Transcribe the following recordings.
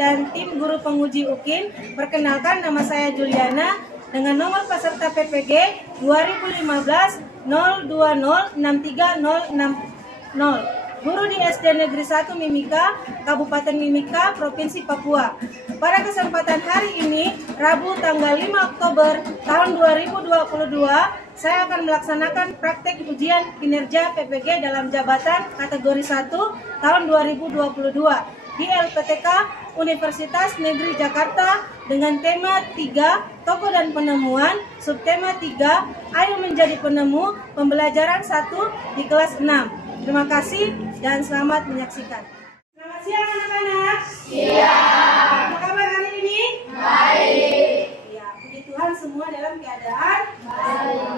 dan tim guru penguji UKIN. Perkenalkan, nama saya Juliana dengan nomor peserta PPG 2015 0206360. Guru di SD Negeri 1 Mimika, Kabupaten Mimika, Provinsi Papua. Pada kesempatan hari ini, Rabu tanggal 5 Oktober tahun 2022, saya akan melaksanakan praktek ujian kinerja PPG dalam jabatan kategori 1 tahun 2022 di LPTK Universitas Negeri Jakarta dengan tema 3, tokoh dan penemuan, subtema 3, ayo menjadi penemu, pembelajaran 1 di kelas 6. Terima kasih dan selamat menyaksikan. Selamat siang anak-anak. Siang. Apa kabar hari ini? Baik. Ya, puji Tuhan semua dalam keadaan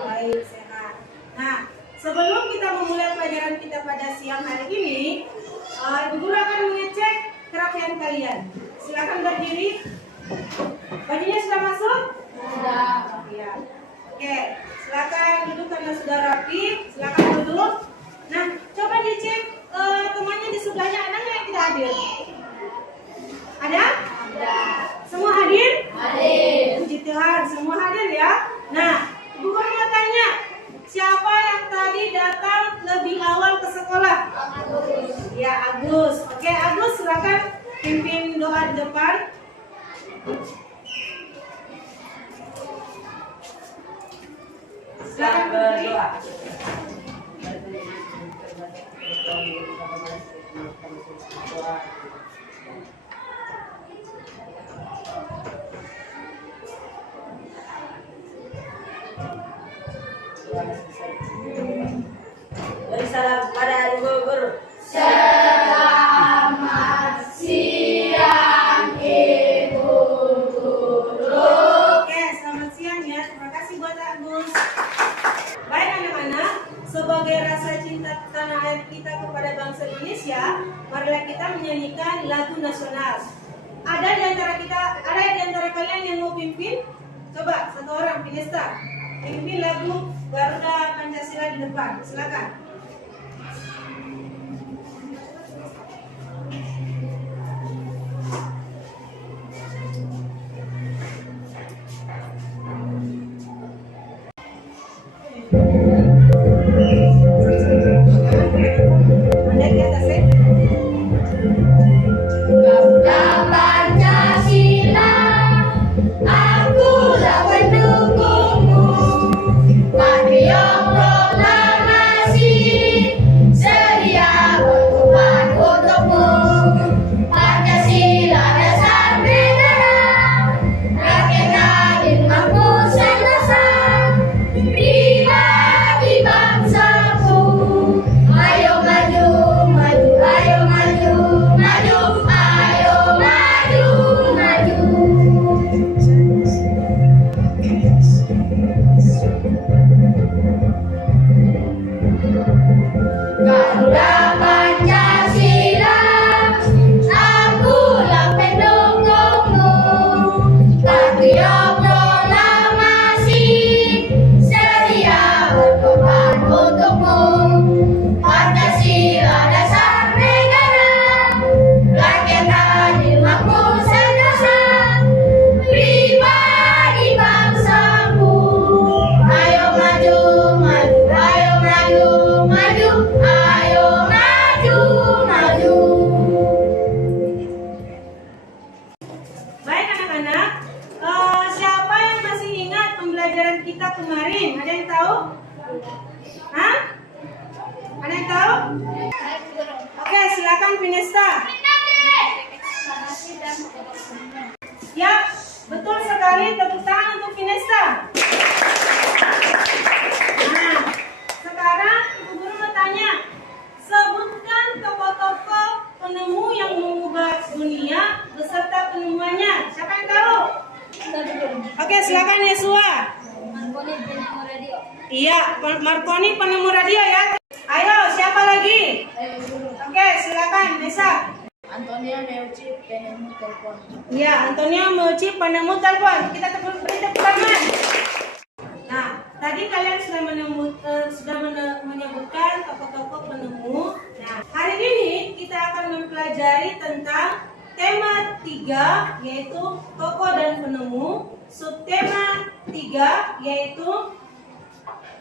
baik, sehat. Nah, sebelum kita memulai pelajaran kita pada siang hari ini, Ibu Guru akan mengecek kerapian kalian. Silakan berdiri. Bajunya sudah masuk? Sudah. Ya. Oke, silakan duduk karena sudah rapi. Silakan duduk. Nah, coba dicek temannya di sebelahnya, ada nggak yang tidak hadir? Ada? Ada. Semua hadir? Hadir. Puji Tuhan, semua hadir ya. Nah, Ibu Guru mau tanya, siapa yang tadi datang lebih awal ke sekolah? Agus. Ya, Agus. Oke, Agus, silakan pimpin doa di depan. Silakan berdoa. Beri salam pada Ibu Guru. Selamat siang Ibu Guru. Oke, selamat siang ya. Terima kasih buat Agus. Baik anak-anak, sebagai rasa cinta tanah air kita kepada bangsa Indonesia, marilah kita menyanyikan lagu nasional. Ada di antara kalian yang mau pimpin? Coba satu orang, Pinesta, pimpin lagu Garuda Pancasila di depan. Silakan. Ada di atas ya? Garuda Pancasila, akulah pendukungmu. Patriot proklamasi, sedia berkorban untukmu. Pancasila dasar negara, rakyat hadir mampu sentosa. Pribadi bangsaku, ayo maju, maju, ayo maju, maju, ayo maju, maju. Garuda Pancasila, akulah pendukungmu. Patriot proklamasi, sedia berkorban untukmu. Pancasila dasar negara, rakyat hadir mampu sentosa. Pribadi bangsaku, ayo maju, maju, ayo maju, maju, ayo maju, maju. Baik anak-anak, siapa yang masih ingat pembelajaran kita kemarin? Ada yang tahu? Hah? Ada yang tahu? Oke, silakan Pinesta. Ya, betul sekali. Tepuk tangan untuk Pinesta. Nah, sekarang Ibu Guru mau tanya, sebutkan tokoh-tokoh penemu yang mengubah dunia beserta penemuannya. Siapa yang tahu? Oke, silakan Yesua. Marconi penemu radio. Iya, Marconi penemu radio ya. Ayo, siapa lagi? Oke, silakan Nesa. Antonia Meucci penemu telepon. Iya, Antonia Meucci penemu telepon. Kita beri tepuk tangan. Nah, tadi kalian sudah menyebutkan tokoh-tokoh penemu. Nah, hari ini kita akan mempelajari tentang tema 3, 3 yaitu tokoh dan penemu, subtema 3 yaitu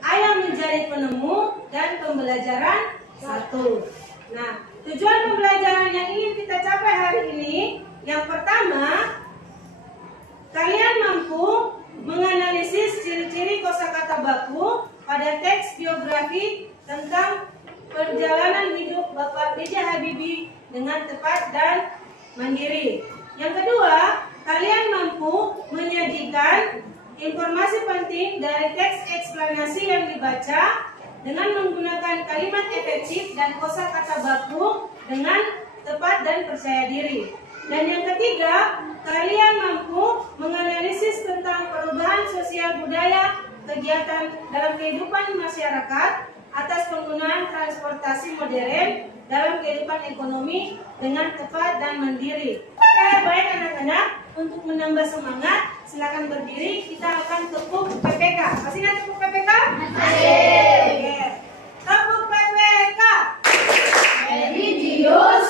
ayam menjadi penemu, dan pembelajaran 1. Nah, tujuan pembelajaran yang ingin kita capai hari ini, yang pertama, kalian mampu menganalisis ciri-ciri kosakata baku pada teks biografi tentang perjalanan hidup Bapak B.J. Habibie dengan tepat dan mandiri. Yang kedua, kalian mampu menyajikan informasi penting dari teks eksplanasi yang dibaca dengan menggunakan kalimat efektif dan kosakata baku dengan tepat dan percaya diri. Dan yang ketiga, kalian mampu menganalisis tentang perubahan sosial budaya kegiatan dalam kehidupan masyarakat atas penggunaan transportasi modern dalam kehidupan ekonomi dengan tepat dan mandiri. Oke, baik anak-anak, untuk menambah semangat, silakan berdiri. Kita akan tepuk PPK. Masih ingat tepuk PPK? Masih. Oke. Tepuk PPK. Religius,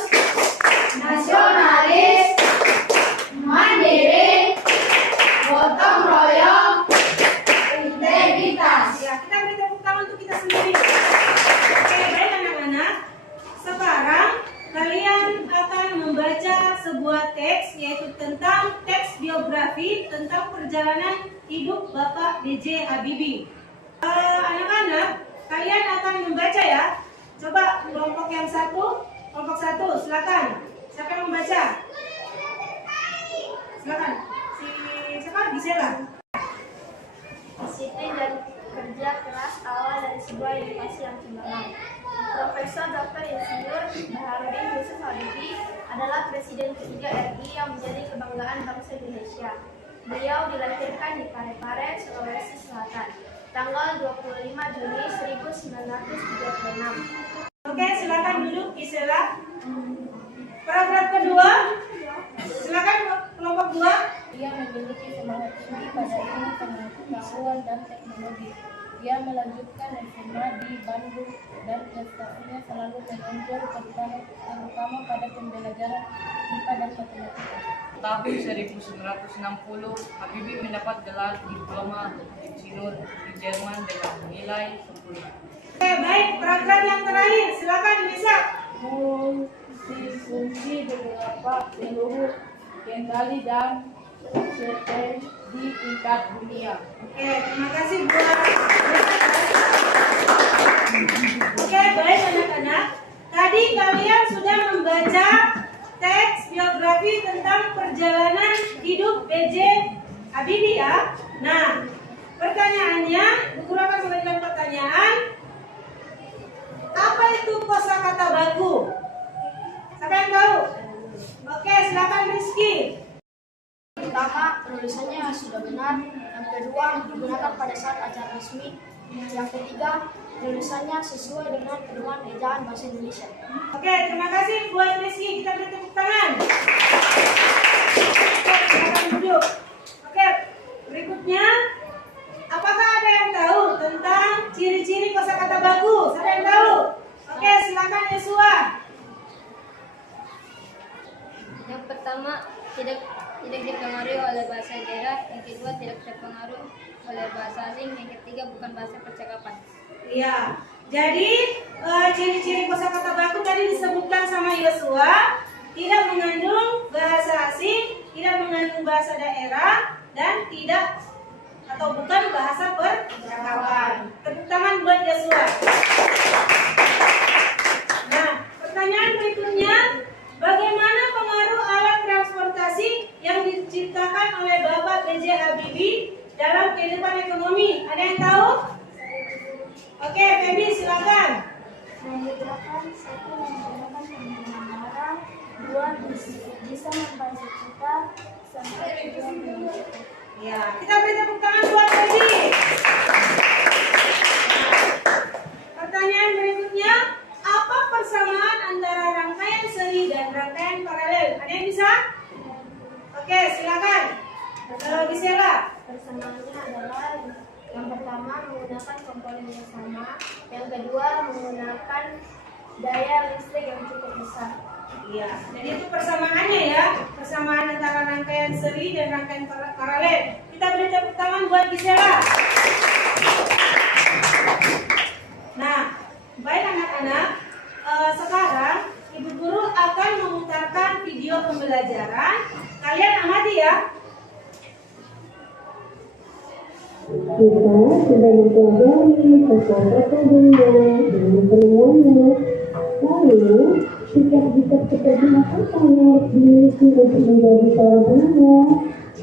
nasionalis, mandiri, gotong royong, integritas. Ya, kita beri tepuk tangan untuk kita sendiri. Oke, baik anak-anak. Sekarang kalian akan membaca sebuah teks, yaitu tentang teks biografi tentang perjalanan hidup Bapak B.J. Habibie. Anak-anak, kalian akan membaca ya. Coba kelompok yang satu, kelompok satu, silakan. Siapa yang membaca? Silakan. Siapa? Gisela. Disiplin dan kerja keras awal dari sebuah inovasi yang cemerlang. Profesor Dr. Insinyur Baharudin Yusuf Habibie adalah Presiden ketiga RI yang menjadi kebanggaan bangsa Indonesia. Beliau dilahirkan di Parepare, Sulawesi Selatan, tanggal 25 Juni 1936. Oke, silakan duduk Gisela. Paragraf kedua, silakan kelompok 2. Ia memiliki semangat tinggi pada ilmu pengetahuan dan teknologi. Ia melanjutkan SMA di Bandung dan prestasinya selalu menonjol terutama pada pembelajaran IPA dan matematika. Tahun 1960, Habibie mendapat gelar diploma insinyur di Jerman dengan nilai sempurna. Oke, baik. Paragraf yang terakhir, silakan bisa. Multifungsi beberapa seluruh kendali dan survei di tingkat dunia. Oke, terima kasih buat. Oke, baik anak-anak. Tadi kalian sudah membaca teks biografi tentang perjalanan hidup B.J. Habibie ya. Nah, pertanyaannya, guru akan memberikan pertanyaan. Apa itu kosakata baku? Siapa yang tahu? Oke, silakan Rizky. Pertama, penulisannya sudah benar. Yang kedua, digunakan pada saat acara resmi. Yang ketiga, penulisannya sesuai dengan pedoman ejaan bahasa Indonesia. Oke, terima kasih buat Rizky. Kita beri tepuk tangan. Oke, silakan duduk. Oke, berikutnya, apakah ada yang tahu tentang ciri-ciri kosakata baku? Siapa yang tahu? Oke, silakan Yesua. Yang pertama, tidak dipengaruhi oleh bahasa daerah. Yang kedua, tidak terpengaruh oleh bahasa asing. Yang ketiga, bukan bahasa percakapan. Iya. Jadi ciri-ciri kosakata baku tadi disebutkan sama Yosua, tidak mengandung bahasa asing, tidak mengandung bahasa daerah, dan tidak atau bukan bahasa percakapan. Tepuk tangan buat Yosua. Nah, pertanyaan berikutnya, bagaimana pengaruh alat transportasi yang diciptakan oleh Bapak B.J. Habibie dalam kehidupan ekonomi? Ada yang tahu? Oke, Febi silakan. Memudahkan, satu, menggunakan penggunaan barang, dua, bisa membantu kita, sampai tujuan mencapai. Ya, kita beri tepuk tangan buat Febi. Pertanyaan berikutnya, apa persamaan antara rangkaian seri dan rangkaian paralel? Ada yang bisa? Oke, silakan. Gisela. Persamaannya adalah yang pertama menggunakan komponen yang sama, yang kedua menggunakan daya listrik yang cukup besar. Iya, jadi itu persamaannya ya, persamaan antara dan rangkaian paralel. Kita beri tepuk tangan buat Gisela. Nah, baik anak-anak, sekarang Ibu Guru akan memutarkan video pembelajaran. Kalian amati ya. Kita sudah mempelajari tentang metodenya dan penemuannya. Lalu, sikap-sikap seperti apa yang harus dimiliki untuk menjadi seorang penanya?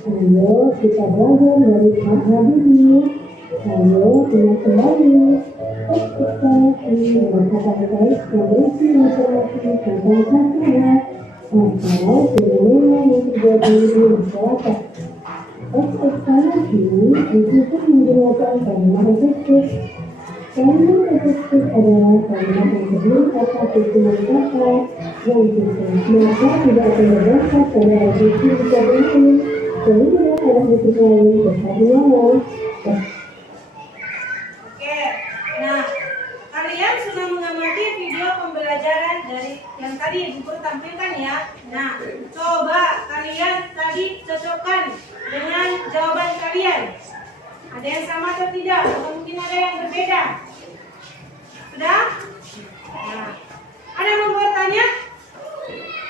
Ayo kita belajar dari Pak Habibie. Ayo kita kembali. Ekspektasi dengan kata-kata yang berisi informasi tentang masyarakat atau fenomena yang terjadi di masyarakat. Ekspektasi itu menggunakan kalimat efektif. Kalimat efektif adalah kalimat yang terdiri kata susunan kata yang susun, maka tidak akan berdasar pada reduksi kata lain, sehingga ada bentuk lain kesatuan. Oke, nah kalian sudah mengamati video pembelajaran dari yang tadi Ibu Guru tampilkan ya. Nah, coba kalian tadi cocokkan dengan jawaban kalian. Ada yang sama atau tidak? Atau mungkin ada yang berbeda? Sudah? Nah, ada yang mau bertanya?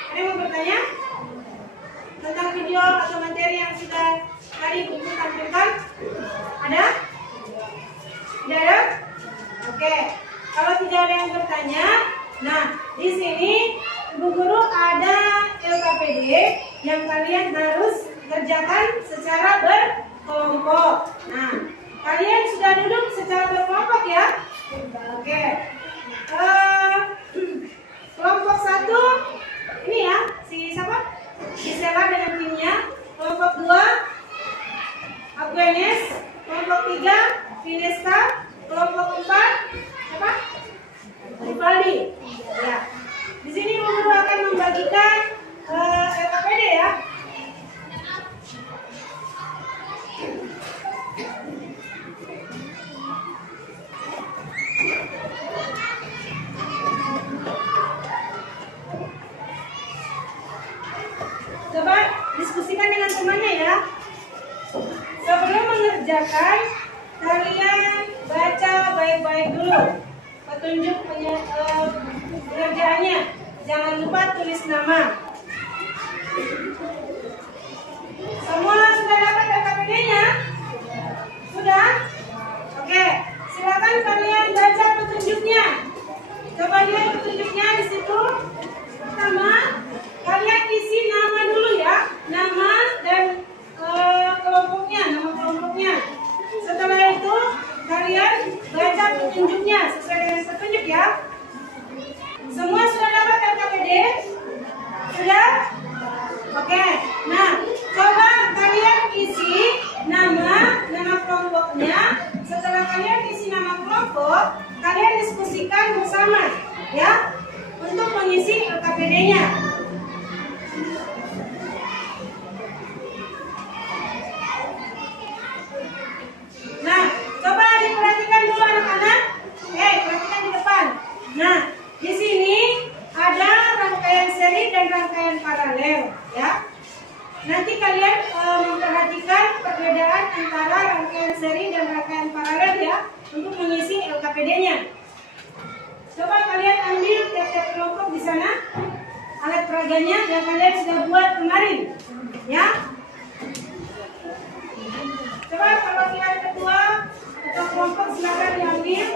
Ada yang mau bertanya tentang video atau materi yang sudah tadi Ibu Guru tampilkan? Ada? Tidak ada? Oke. Kalau tidak ada yang bertanya, nah di sini Ibu Guru ada LKPD yang kalian harus kerjakan secara berkelompok. Nah, kalian sudah duduk secara berkelompok ya? Oke. Kelompok 1 ini ya, si siapa? Gisela dengan timnya. Kelompok 2 Agnes. Kelompok 3 Vinesta. Kelompok 4 siapa? Rivaldi. Ya. Di sini Ibu Guru akan membagikan LKPD ya. Coba diskusikan dengan temannya ya. Sebelum mengerjakan, kalian baca baik-baik dulu petunjuk pengerjaannya. Jangan lupa tulis nama. Semua sudah dapat LKPD-nya? Sudah? Oke, silakan kalian baca petunjuknya. Coba lihat petunjuknya di situ. Pertama, kalian isi nama dulu ya, nama dan kelompoknya, nama kelompoknya. Setelah itu, kalian baca petunjuknya sesuai dengan petunjuk ya. Semua sudah dapat LKPD? Sudah? Oke. Nah, coba kalian isi nama kelompoknya. Setelah kalian isi nama kelompok, kalian diskusikan bersama ya untuk mengisi LKPD-nya. Nah, coba diperhatikan dulu anak-anak. Perhatikan di depan. Nah, di sini ada rangkaian seri dan rangkaian paralel, ya. Nanti kalian memperhatikan perbedaan antara rangkaian seri dan rangkaian paralel ya, untuk mengisi LKPD-nya. Coba kalian ambil tiap-tiap kelompok di sana, alat peraganya yang kalian sudah buat kemarin, ya. Coba kalau kalian ketua atau kelompok silakan diambil.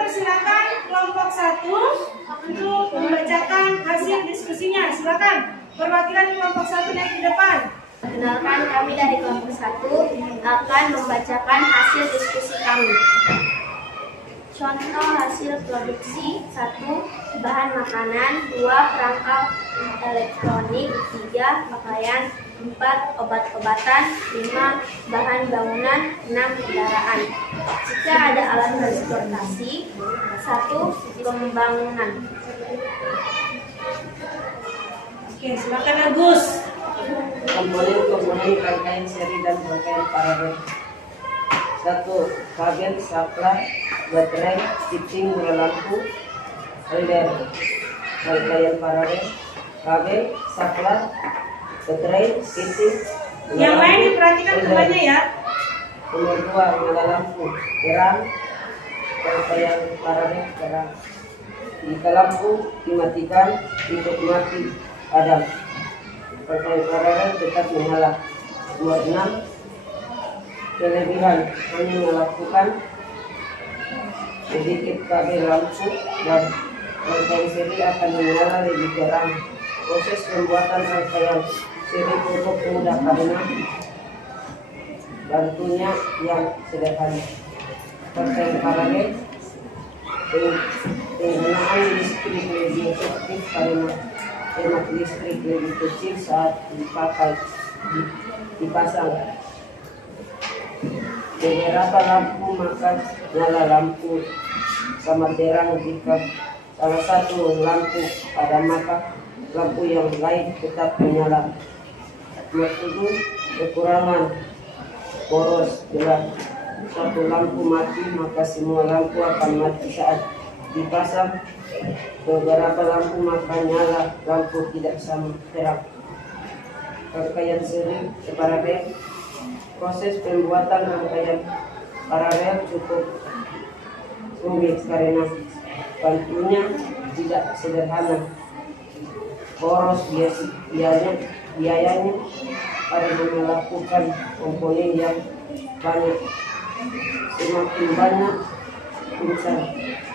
mempersilakan kelompok 1 untuk membacakan hasil diskusinya. Silakan perwakilan kelompok 1 naik di depan. Perkenalkan, kami dari kelompok 1 akan membacakan hasil diskusi kami. Contoh hasil produksi: 1. Bahan makanan, 2. Perangkat elektronik, 3. Pakaian, 4. Obat-obatan, 5. Bahan bangunan, 6. Kendaraan. Jika ada alat transportasi: 1. Pembangunan. Oke, silakan Agus. Komponen rangkaian seri dan rangkaian paralel. 1. Kabel, saklar, baterai, switching, bola lampu, holder. Rangkaian paralel, kabel, saklar, baterai, switching, bola Yang lain lampu, diperhatikan holder. semuanya ya. Nomor 2, bola lampu, terang, rangkaian paralel, terang. Jika lampu dimatikan, untuk mati, padam. Rangkaian paralel tetap menyala. Nomor 6, kelebihan hanya melakukan sedikit kabel lampu dan rangkaian seri akan menyala lebih terang. Proses pembuatan rangkaian seri cukup mudah karena bantunya yang sederhana. Rangkaian paralel, penggunaan listrik lebih efektif karena hemat listrik lebih kecil saat dipasang. Beberapa lampu maka nyala lampu sama terang. Jika salah satu lampu padam maka lampu yang lain tetap menyala. Nomor 7, kekurangan poros gelap. Satu lampu mati maka semua lampu akan mati saat dipasang. Beberapa lampu maka nyala lampu tidak sama terang. Rangkaian seri paralel. Proses pembuatan rangkaian paralel cukup rumit karena bantunya tidak sederhana. Poros biayanya karena melakukan komponen yang banyak. Semakin banyak unsur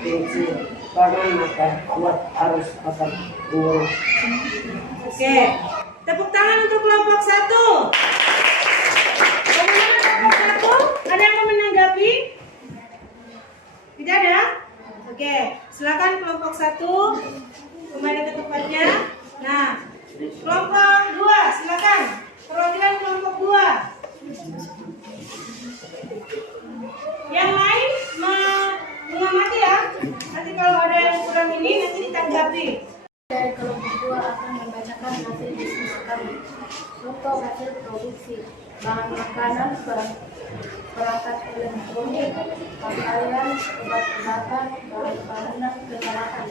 pensimpanan maka kuat arus akan menurun. Oke, tepuk tangan untuk kelompok 1. Bagaimana kelompok 1? Ada yang mau menanggapi? Tidak ada? Oke, silakan kelompok 1 kembali ke tempatnya. Nah, kelompok 2 silakan. Perwakilan kelompok 2. Yang lain mengamati ya. Nanti kalau ada yang kurang ini nanti ditanggapi. Dari kelompok 2 akan membacakan hasil diskusi kami. Contoh hasil produksi: bahan makanan, perangkat elektronik, pakaian, obat-obatan, bahan bangunan, kendaraan.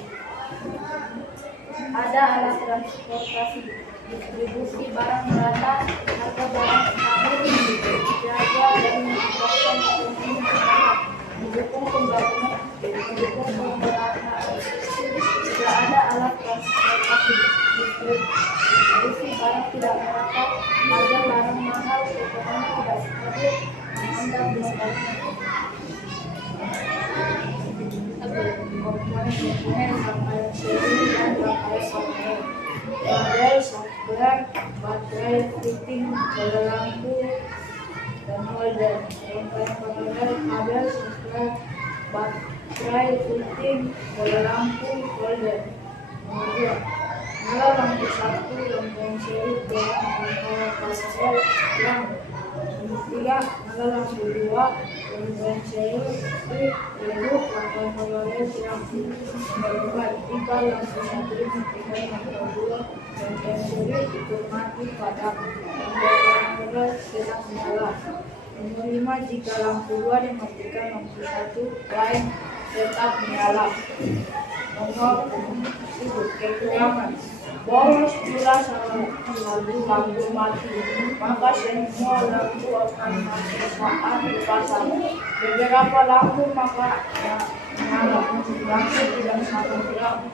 Ada alat transportasi, distribusi barang merata, harga barang stabil, jaga dan menyebabkan ekonomi masyarakat, mendukung pembangunan, mendukung pemerataan. Jika ada alat transportasi, distribusi barang tidak merata, harga barang mahal, ekonomi tidak stabil, menambah pembangunan. Komponen rangkaian seri dan rangkaian software. Kabel, software, baterai, fitting, bola lampu, dan holder. Rangkaian paralel, kabel, software, baterai, fitting, bola lampu, holder. Nomor 2, nyala lampu 1, rangkaian seri, terang, rangkaian paralel, terang. Nomor 3, nyala lampu 2, rangkaian seri, redup, rangkaian paralel, terang. Nomor 4, jika lampu 1 dimatikan maka 2 rangkaian seri ikut mati padam. Rangkaian paralel tetap menyala. Nomor 5, jika lampu 2 dimatikan lampu 1 lain tetap menyala. Nomor 7, kekurangan boros pula lalu lampu mati maka semua lampu akan mati saat dipasang. Beberapa lampu maka menyala, lampu tidak sama terang.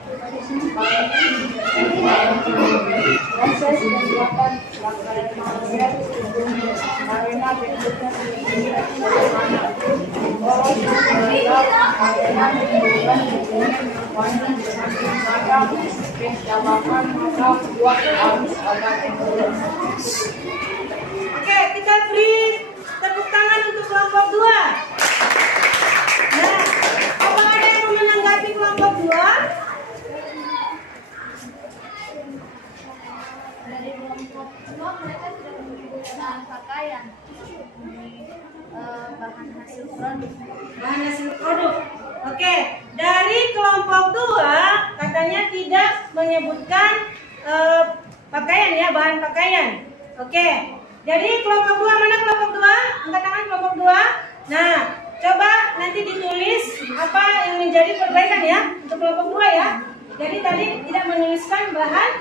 Proses pembuatan rangkaian paralel karena bentuknya sedikit sederhana. Oke, kita beri tepuk tangan untuk kelompok 2. Nah, apa ada yang mau menanggapi kelompok 2? Dari kelompok 2 mereka sudah menggunakan pakaian bahan hasil produk. Bahan hasil produk. Oke, dari kelompok 2 katanya tidak menyebutkan pakaian ya, bahan pakaian. Oke, jadi kelompok 2 mana kelompok 2? Angkat tangan kelompok 2. Nah, coba nanti ditulis apa yang menjadi perbaikan ya untuk kelompok 2 ya. Jadi tadi tidak menuliskan bahan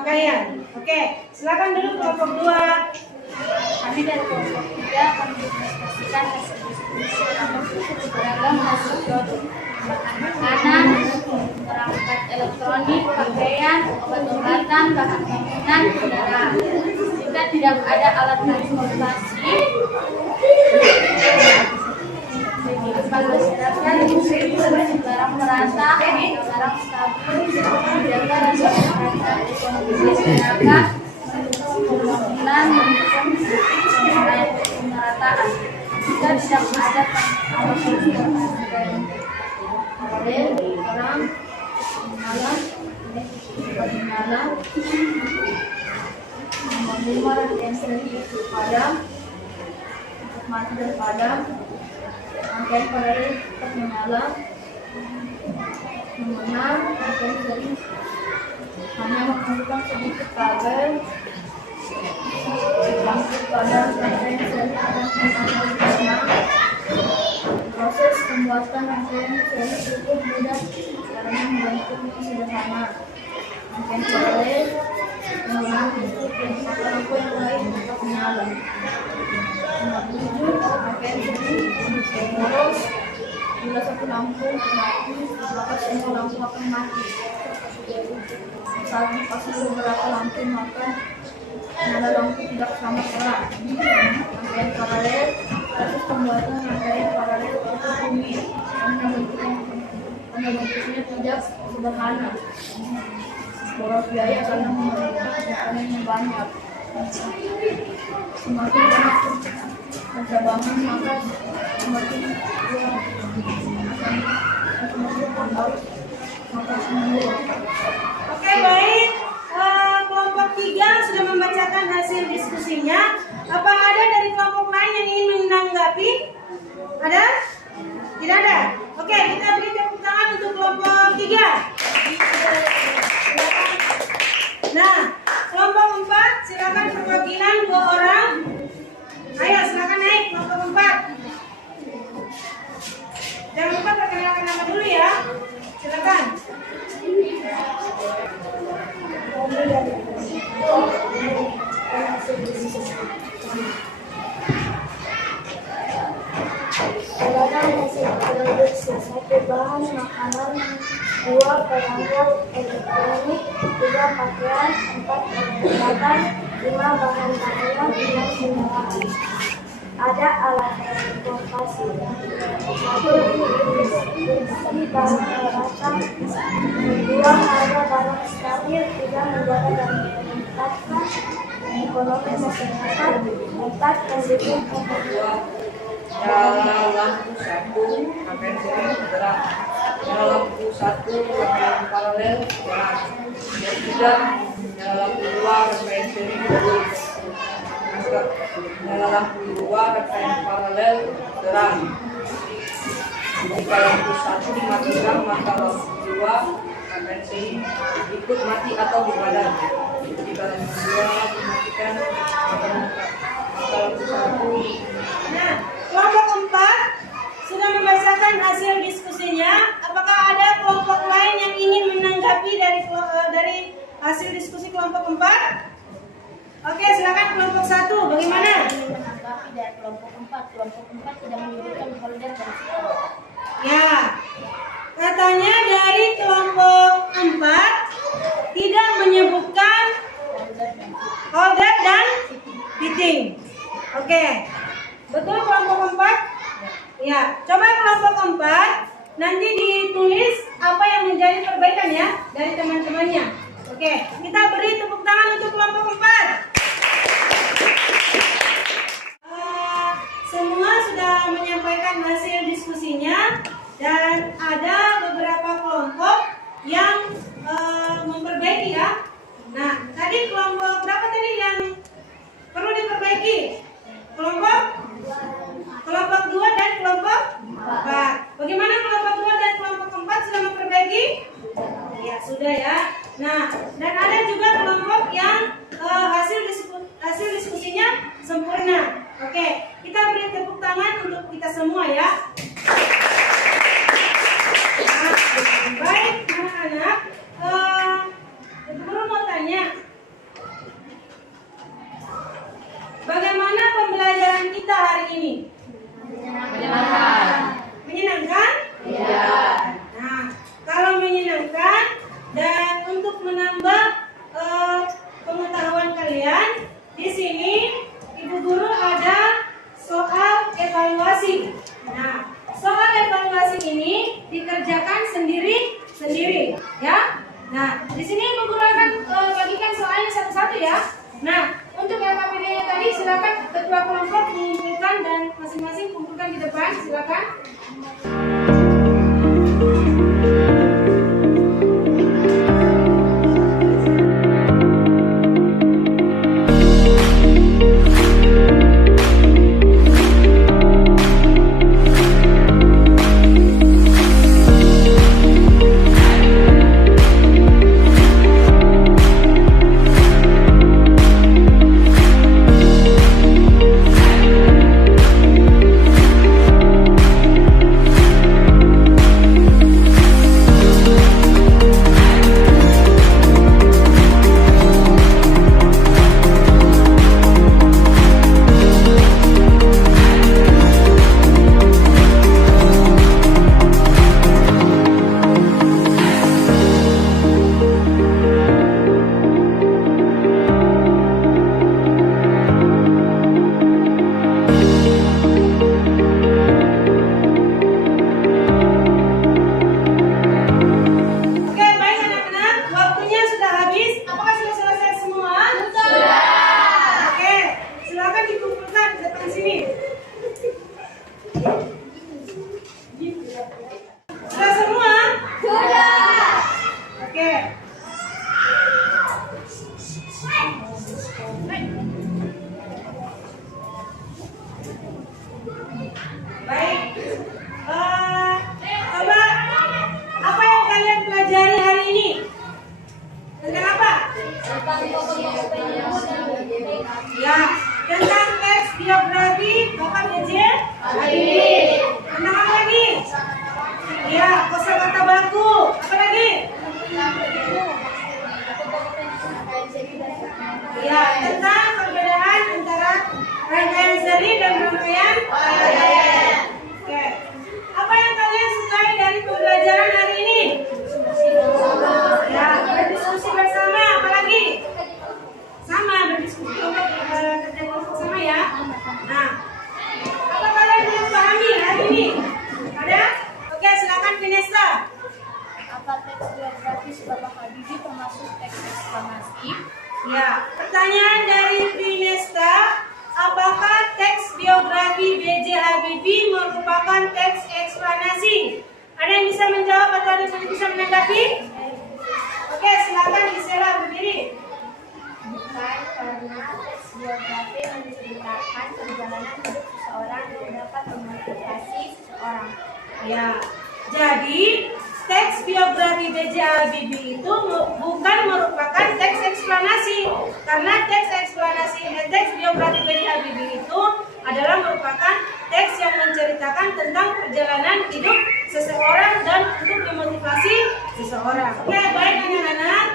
pakaian. Oke, silakan dulu kelompok 2. Kami dari kelompok 3 akan mendiskusikan hasil diskusi beragam hasil produk makanan, perangkat elektronik, pakaian, obat-obatan, bahan bangunan, kendaraan. Jika tidak ada alat transportasi kehidupan masyarakat, seperti barang merata, barang stabil, menjaga rasa kesehatan ekonomi masyarakat, pembangunan, mendukung pemerataan. Jika tidak ada paralel, orang, malam, malam, menerima rangkaian seri padam, untuk mati dan padam, rangkaian paralel tetap menyala, memenang, rangkaian seri hanya memerlukan sedikit kabel, lampu padam, rangkaian seri akan menang. Proses pembuatan rangkaian seri cukup mudah karena membentuknya sederhana. Rangkaian paralel menggunakan lampu yang lain untuk menyala. 57 rangkaian seri poros. Bila satu lampu mati, maka semua lampu akan mati. Saat dipasang beberapa lampu, maka nyala lampu tidak sama terang. Rangkaian paralel. Proses pembuatan rangkaian paralel cukup rumit karena bentuknya tidak sederhana. Boros biaya karena memerlukan komponen yang banyak. Semakin banyak percabangan, maka semakin Oke, baik. Kelompok 3 sudah membacakan hasil diskusinya. Apa ada dari kelompok lain yang ingin menanggapi? Ada? Tidak ada? Oke, kita beri tepuk tangan untuk kelompok 3. Nah, kelompok 4 silakan perwakilan 2 orang. Ayo silakan naik kelompok 4. Jangan lupa perkenalkan nama dulu ya. Silakan. Beragam hasil produksi, 1 bahan makanan, 2 perangkat elektronik, 3 pakaian, 4 obat-obatan, 5 bahan pakaian, 6 kendaraan. Ada alat transportasi, 1 industri barang merata, 2 harga barang stabil, 3 menjaga dan meningkatkan ekonomi masyarakat, 4 mendukung pembangunan. Nyala lampu 1 rangkaian seri terang. Nyala lampu 1 rangkaian paralel terang. Yang tidak nyala lampu 2 rangkaian seri terang. Nyala lampu 2 rangkaian paralel terang. Jika lampu 1 dimatikan, maka lampu 2 rangkaian seri ikut mati atau dipadam. Jika lampu 2 dimatikan, maka lampu 1. Nah, kelompok 4 sudah membacakan hasil diskusinya. Apakah ada kelompok lain yang ingin menanggapi dari hasil diskusi kelompok 4? Oke, silakan kelompok 1. Bagaimana? Menanggapi dari kelompok 4. Kelompok 4 tidak menyebutkan holder dan sekolah. Ya, katanya dari kelompok 4 tidak menyebutkan holder dan fitting. Oke, betul kelompok 4? Ya, coba kelompok keempat nanti ditulis apa yang menjadi perbaikan ya dari teman-temannya. Oke, kita beri tepuk tangan untuk kelompok keempat. Semua sudah menyampaikan hasil diskusinya dan ada beberapa kelompok yang memperbaiki ya. Nah, tadi kelompok berapa tadi yang perlu diperbaiki? Kelompok 2 dan kelompok 4. Bagaimana kelompok 2 dan kelompok 4 sudah memperbaiki? Ya, sudah ya. Nah, dan ada juga kelompok yang hasil diskusinya sempurna. Oke, kita beri tepuk tangan untuk kita semua ya. Nah, baik anak-anak, Guru mau tanya, bagaimana pembelajaran kita hari ini? Menyenangkan? Iya. Nah, kalau menyenangkan dan untuk menambah pengetahuan kalian, di sini Ibu Guru ada soal evaluasi. Nah, soal evaluasi ini dikerjakan sendiri, ya. Nah, di sini Ibu Guru akan bagikan soalnya satu-satu ya. Nah, untuk LKPD-nya tadi silakan ketua kelompok mengumpulkan dan masing-masing kumpulkan di depan, silakan. Ya, tentang teks biografi Bapak B.J. Habibie. Tentang apa lagi? Ya, kosakata baku. Apa lagi? Ya, tentang perbedaan antara rangkaian seri dan rangkaian palet. Oke. Apa yang kalian sukai dari pembelajaran hari ini? Ya, berdiskusi bersama. Apa lagi? Sama, berdiskusi kerja kelompok sama ya. Nah, apa kalian belum pahami hari ini? Ada? Oke, silakan Vanessa. Apa teks biografis Bapak Habibie termasuk teks eksplanasi? Ya, pertanyaan dari Vanessa, apakah teks biografi B.J. Habibie merupakan teks eksplanasi? Ada yang bisa menjawab atau ada yang bisa menanggapi? Oke, silakan Gisela berdiri. Bukan, karena teks biografi menceritakan perjalanan hidup seseorang yang dapat memotivasi seseorang. Ya, jadi teks biografi B.J. Habibie itu bukan merupakan teks eksplanasi, karena teks biografi B.J. Habibie itu adalah merupakan teks yang menceritakan tentang perjalanan hidup seseorang dan untuk memotivasi seseorang. Oke, baik anak-anak.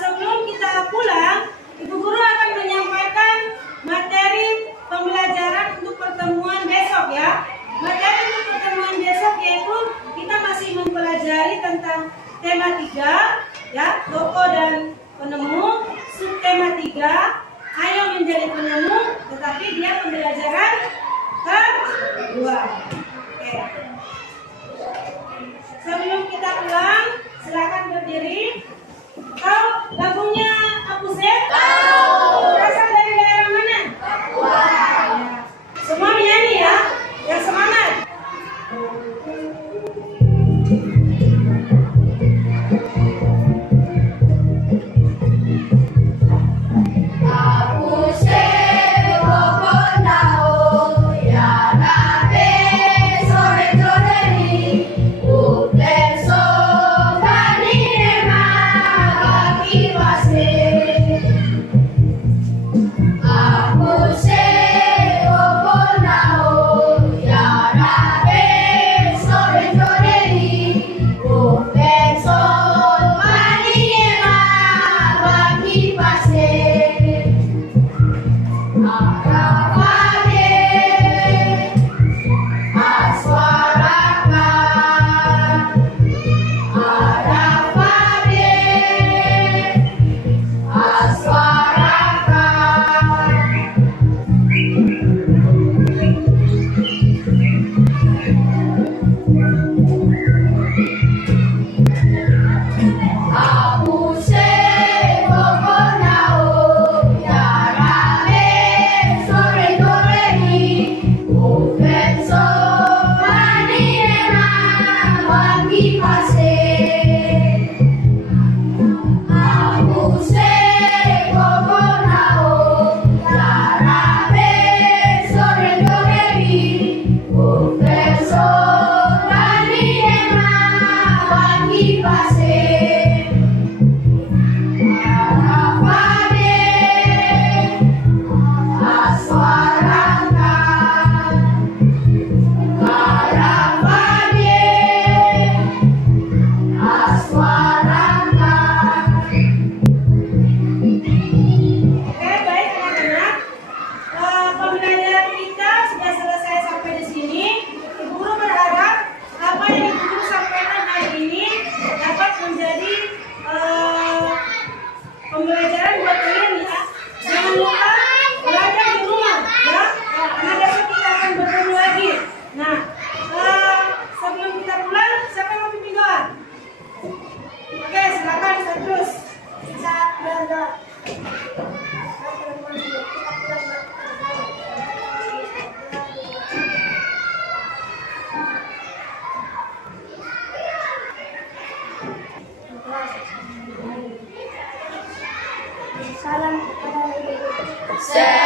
Sebelum kita pulang, Ibu Guru akan menyampaikan materi pembelajaran untuk pertemuan besok ya. Materi untuk pertemuan besok yaitu kita masih mempelajari tentang tema 3 ya, tokoh dan penemu, subtema 3, ayo menjadi penemu, tetapi dia pembelajaran kedua. sebelum kita pulang, silakan berdiri. Tahu lagunya Apuset? Tahu. Berasal dari daerah mana? Papua. Ya. Semua menyanyi ya. Yang semangat. Salam kepada ibu.